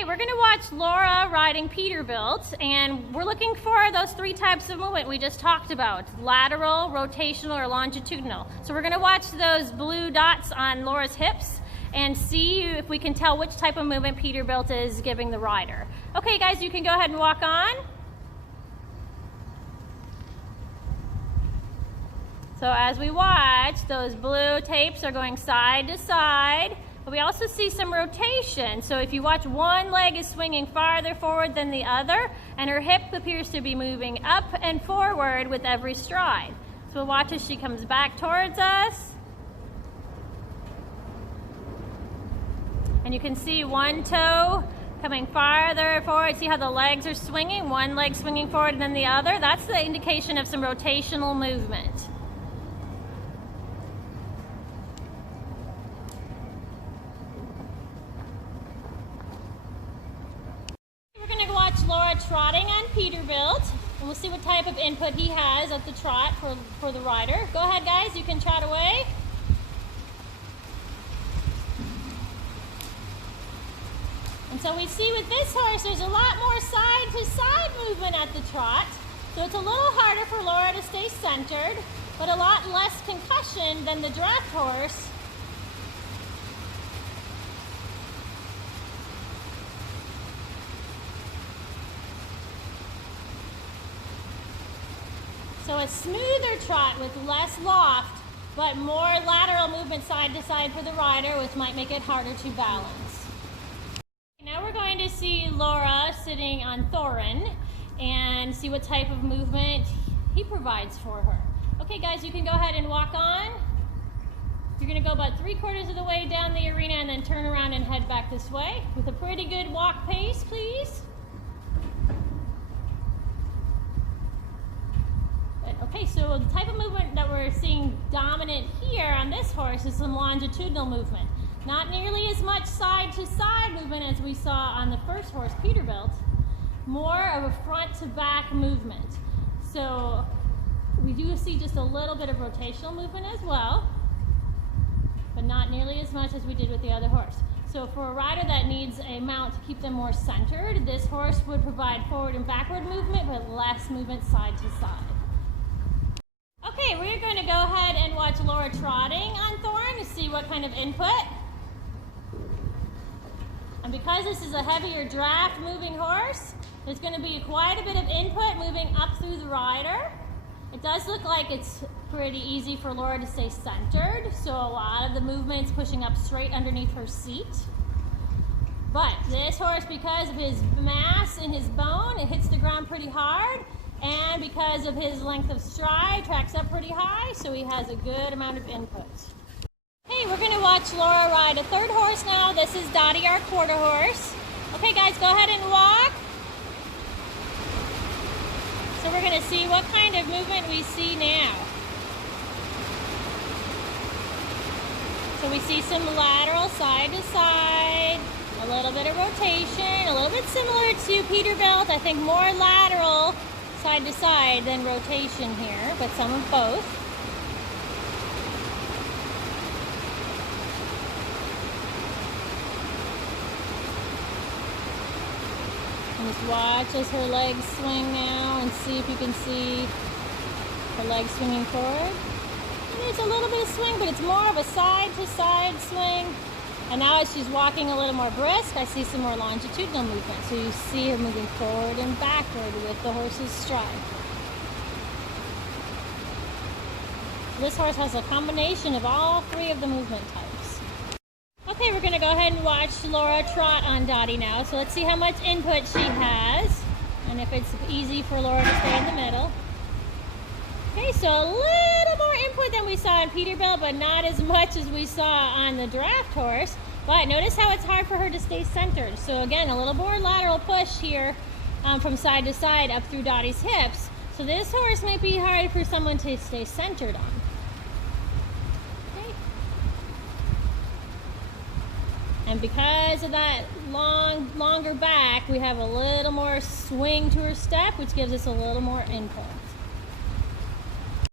Okay, we're gonna watch Laura riding Peterbilt, and we're looking for those three types of movement we just talked about: lateral, rotational, or longitudinal. So we're gonna watch those blue dots on Laura's hips and see if we can tell which type of movement Peterbilt is giving the rider. Okay guys, you can go ahead and walk on. So as we watch, those blue tapes are going side to side. But we also see some rotation. So if you watch, one leg is swinging farther forward than the other, and her hip appears to be moving up and forward with every stride. So we'll watch as she comes back towards us. And you can see one toe coming farther forward. See how the legs are swinging? One leg swinging forward and then the other. That's the indication of some rotational movement. Laura trotting on Peterbilt, and we'll see what type of input he has at the trot for the rider. Go ahead guys, you can trot away. And so we see with this horse there's a lot more side to side movement at the trot, so it's a little harder for Laura to stay centered, but a lot less concussion than the draft horse. So a smoother trot with less loft, but more lateral movement side to side for the rider, which might make it harder to balance. Now we're going to see Laura sitting on Thorin and see what type of movement he provides for her. Okay guys, you can go ahead and walk on. You're gonna go about 3/4 of the way down the arena and then turn around and head back this way with a pretty good walk pace, please. Okay, so the type of movement that we're seeing dominant here on this horse is some longitudinal movement. Not nearly as much side to side movement as we saw on the first horse, Peterbilt. More of a front to back movement. So we do see just a little bit of rotational movement as well, but not nearly as much as we did with the other horse. So for a rider that needs a mount to keep them more centered, this horse would provide forward and backward movement, but less movement side to side. Okay, we're going to go ahead and watch Laura trotting on Thorn to see what kind of input. And because this is a heavier draft moving horse, there's going to be quite a bit of input moving up through the rider. It does look like it's pretty easy for Laura to stay centered, so a lot of the movement's pushing up straight underneath her seat. But this horse, because of his mass in his bone, it hits the ground pretty hard. And because of his length of stride, tracks up pretty high, so he has a good amount of input. Hey, we're going to watch Laura ride a third horse now. This is Dottie, our quarter horse. Okay guys, go ahead and walk. So we're going to see what kind of movement we see now. So we see some lateral side to side, a little bit of rotation, a little bit similar to Peterbilt. I think more lateral side to side than rotation here, but some of both. And just watch as her legs swing now and see if you can see her legs swinging forward. And there's a little bit of swing, but it's more of a side to side swing. And now as she's walking a little more brisk, I see some more longitudinal movement. So you see her moving forward and backward with the horse's stride. This horse has a combination of all three of the movement types. Okay, we're going to go ahead and watch Laura trot on Dottie now. So let's see how much input she has and if it's easy for Laura to stay in the middle. Okay, so a little more input than we saw in Peterbilt, but not as much as we saw on the draft horse. But notice how it's hard for her to stay centered. So again, a little more lateral push here from side to side up through Dottie's hips. So this horse might be hard for someone to stay centered on. Okay. And because of that longer back, we have a little more swing to her step, which gives us a little more input.